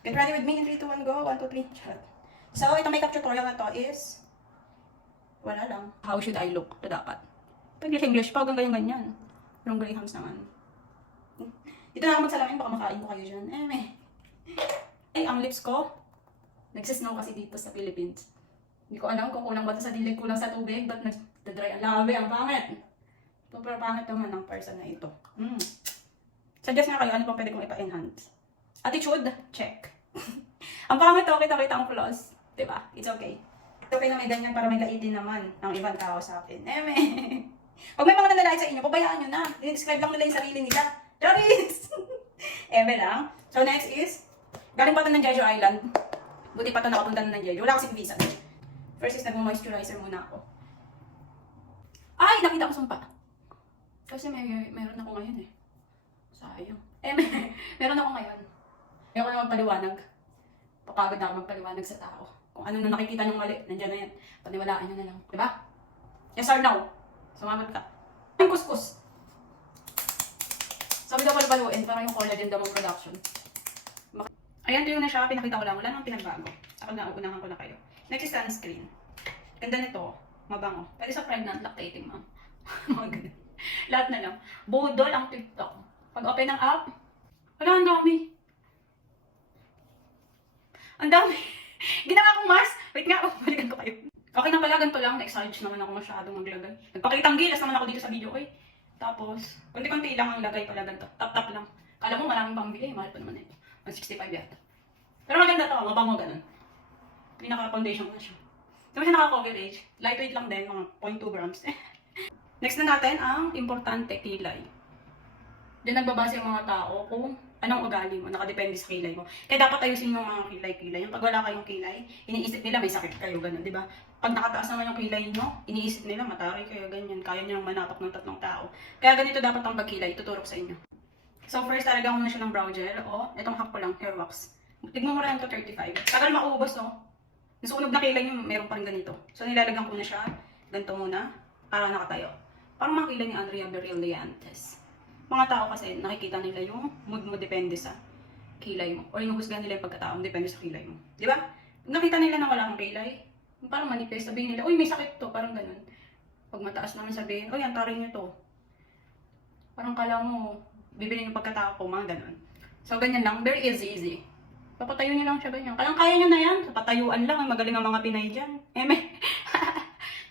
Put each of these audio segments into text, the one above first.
Get ready with me in 3, 2, 1, go. 1, 2, 3, shot. So, itong makeup tutorial na to is, wala lang. How should I look? Ito dapat. Pag English pa, hanggang ganyan. Yung greyhounds naman. Dito na ako magsalamin, baka makain ko kayo dyan. Ay, ang lips ko, nagsisnow kasi dito sa Philippines. Hindi ko alam kung kulang ba ito sa dilig, kulang sa tubig, ba't nagdadry ang labi, ang pangit. Super pangit naman ng person na ito. Suggest nga kayo, ano pang pwede kong ipa-enhance. Attitude, check. Ang pangit to, kita-kita ang flaws. Diba? It's okay. It's okay na may ganyan para may laitin naman ang ibang tao sa akin. Pag may mga nalalait sa inyo, pabayaan nyo na. Describe lang nila yung sarili nila. Charis! Lang. So next is, galing pa ito ng Jeju Island. Buti pa ito nakapunta na ng Jeju. Wala kasing visa. First is nag-moisturizer muna ako. Ay! Nakita ko sumpa. Kasi meron ako ngayon eh. Sayang. Meron ako ngayon. Ayoko na magpaliwanag. Papagod na ako magpaliwanag sa tao. Kung ano na nakikita niyong mali, nandiyan na yan. Paniwalaan niyo na lang. Diba? Yes or no? Sumagot ka. Yung kuskus. Sabi daw pala para yung collagen daw production. Ayan, ito yung na siya. Pinakita ko lang. Wala namang pinagbago. Ako na, unahan ko na kayo. Next is sunscreen. Ganda nito. Mabango. Pwede sa pregnant, lactating ma'am. Mga ganun. Lahat na lang. Budol ang TikTok. Pag open ng app, wala, ang dami. Ang dami. Ginawa kong mask. Wait nga, balikan ko kayo. Okay na pala, ganito lang. Na-exage naman ako masyadong maglagay. Nagpakitang gilas naman ako dito sa video, eh. Tapos, konti-konti lang ang lagay pala ganito. Tap-tap lang. Kala mo maraming pang bili, mahal pa naman ito. 165 yata. Pero maganda to, mabango ganun. Pinaka-foundation ko na siya. Diba siya naka-coverage? Lightweight lang din, mga 0.2 grams. Next na natin ang importante, kilay. Diyan nagbabase yung mga tao kung anong ugali mo, nakadepende sa kilay mo. Kaya dapat ayusin yung mga kilay-kilay. Yung pag wala kayong kilay, iniisip nila may sakit kayo, ganun, di ba? Pag nakataas naman yung kilay nyo, iniisip nila mataray kayo, ganyan. Kaya nyo manapak ng 3 tao. Kaya ganito dapat ang pagkilay, tuturok sa inyo. So first, talaga muna siya ng brow gel. O, itong hack ko lang, hair wax. Tignan mo rin ito, 35. Tagal maubos, no? Nasunog na kilay nyo, meron pa rin ganito. So nilalagyan ko na siya, ganito muna, para nakatayo. Parang mga kilay ni Andrea Brillantes. Mga tao kasi, nakikita nila yung mood mo depende sa kilay mo. O inuhusgan nila yung pagkatao, depende sa kilay mo. Di ba? Pag nakita nila na wala kang kilay, parang manipis, sabihin nila, uy, may sakit to, parang ganun. Pag mataas naman sabihin, uy, antarin nyo to. Parang kala mo, bibili yung pagkatao ko, mga ganun. So, ganyan lang, very easy. Papatayo nyo lang siya ganyan. Kaya nyo na yan, sa patayuan lang, magaling ang mga Pinay dyan.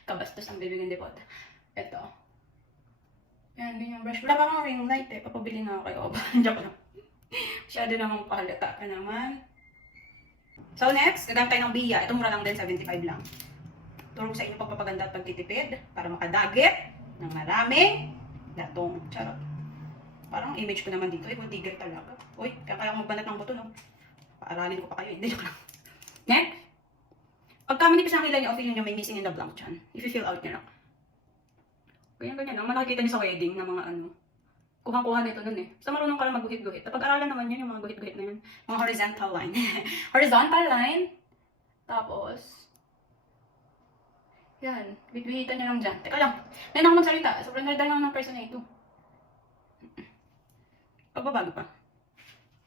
Kabastos ang bibigyan dipot. Ito. Yan, ganyan brush. Wala pa akong ring light eh. Papabili na ako kayo. Joke lang. Masyado namang pahalata ka naman. So next, gagamit tayo ng Bia. Ito mura lang din, 75 lang. Turog sa inyo pagpapaganda at pagtitipid para makadagit ng maraming gatong. Charot. Parang image ko naman dito. Kung tigil talaga. Uy, kaya ako magbanat ng buto, no? Paaralin ko pa kayo. Hindi, joke lang. Next. Pagka manipis ang kilay niyo o feeling niyo may missing in the blank dyan, if you fill out niyo lang. Ganyan lang. Makikita niyo sa wedding na mga ano. Kuhang-kuha nito nun eh. So marunong ka lang mag-guhit-guhit. Pag-aralan naman yun, yung mga guhit-guhit na yun. Mga horizontal line. Horizontal line. Tapos, yan. Bit-bihitan niyo lang dyan. Teka lang. Ngayon ako magsalita. Sobrang naldal lang ng person na ito. Pagbabago pa.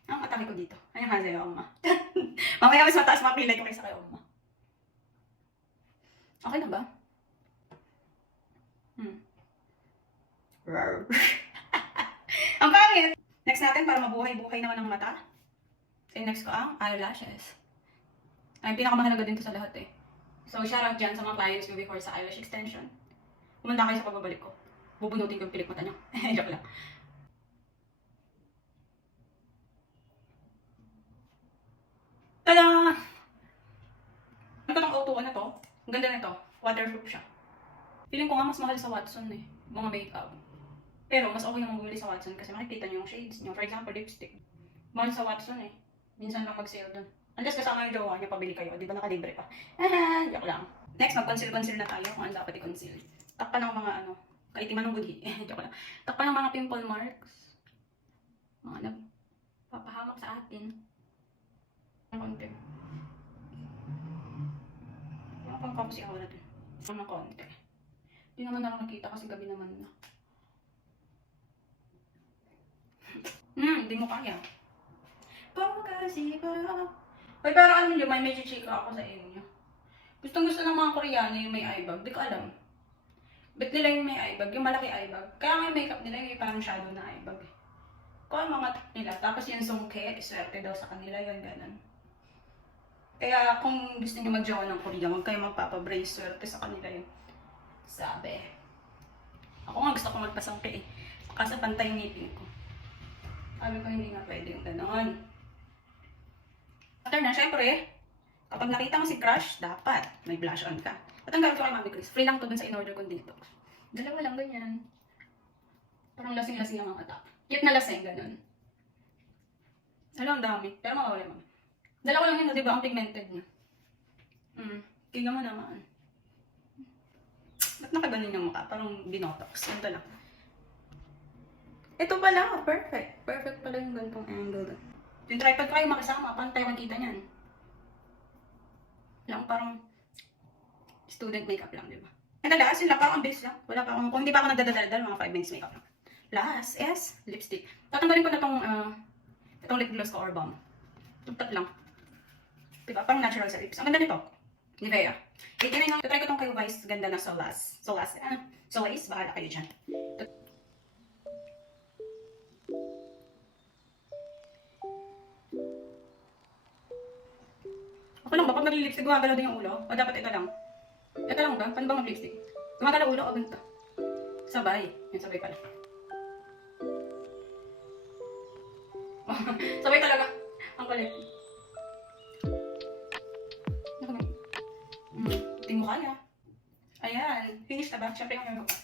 Ang atake ko dito. Ayun ha, sa'yo, Oma. Mamaya mas mataas mga kilay ko kaysa kay Oma. Okay na ba? Ang pangit! Next natin, para mabuhay-buhay naman ang mata. So, next ko ang eyelashes. Ay, pinakamahalaga din to sa lahat eh. So, shoutout dyan sa mga clients ko before sa eyelash extension. Kumanda kayo sa pagbabalik ko. Bubunutin ko yung pilik mata nyo. Joke lang. Tada! Ito tong O2 na to. Ang ganda nito. Waterproof siya. Feeling ko nga mas mahal sa Watson eh. Mga makeup. Pero mas okay yung bumili sa Watson kasi makikita nyo yung shades nyo. For example, lipstick. Mahal sa Watson eh. Minsan lang mag-sale dun. Unless kasama yung jowa nyo, pabili kayo. Di ba nakalibre pa? Joke lang. Next, mag-conceal na tayo kung ano dapat i-conceal. Takpan ng mga ano, kaitiman ng budhi. Joke lang. Takpan ng mga pimple marks. Mga nagpapahamak sa atin. Konti. Wala pang kapusi ako natin. Ng konti. Hindi naman ako nakita kasi gabi naman na. Hindi mo kaya. Kasi para... Ay, pero alam niyo, may chika ako sa inyo. Gustong gusto ng mga Koreano yung may eye bag. Di ko alam. Ba't nila yung may eye bag? Yung malaki eye bag. Kaya nga yung makeup nila yung parang shadow na eye bag. Kung ang mga tip nila. Tapos yung sungke, swerte daw sa kanila yun, ganun. Kaya kung gusto niyo mag-jowa ng Korea, huwag kayo magpapabrace, swerte sa kanila yun. Sabi. Ako nga gusto ko magpasangke eh. Kasi pantay yung ngipin ko. Sabi ko hindi nga pwede yung gano'n. After na, syempre, kapag nakita mo si crush, dapat may blush on ka. At ang gawin ko kay Mami Chris, free lang to dun sa in-order ko dito. Dalawa lang ganyan. Parang lasing-lasing ang mga tap. Cute na lasing, gano'n. Alam, ang dami. Pero mawawala mo. Dalawa lang yun, di ba? Ang pigmented niya. Tingnan mo naman. Ba't nakaganon yung mukha? Parang binotox. Ganito lang. Ito pala, perfect. Perfect pala yung ganitong angle. Yung tripod ko kayo makasama, pantay makita niyan. Lang parang student makeup lang, di ba? And last, yun lang, parang ang base lang. Wala pa akong, kung hindi pa ako nagdadaldal, mga 5 minutes makeup lang. Last is lipstick. Tatanggalin ko na itong lip gloss ko or balm. Tugtat lang. Diba? Parang natural sa lips. Ang ganda nito. Nivea. Try ko itong kayo Vice. Ganda na Solace. Solace. Bahala kayo dyan. Ako lang ba? Pag nag-lipstick, gumagalaw din yung ulo? O dapat ito lang? Ito lang ba? Paano ba mag-lipstick? Gumagalaw ulo o ganito? Sabay. Yung sabay pala. Sabay talaga. Ang kulit. Hindi mo kaya. Ayan. Finish na ba? Siyempre yung meron ko.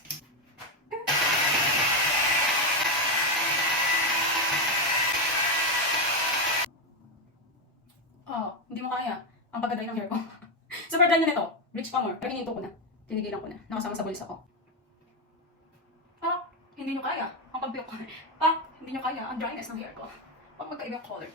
Hindi mo kaya. Ang pagka-dry ng hair ko. Super dry na nito. Bleach pa more. Pero hininto ko na. Tinigilan ko na. Nakasama sa bulsa ko. Hindi nyo kaya. Ang pagbiyak ko. Hindi nyo kaya. Ang dryness ng hair ko. Pag magkaibang color.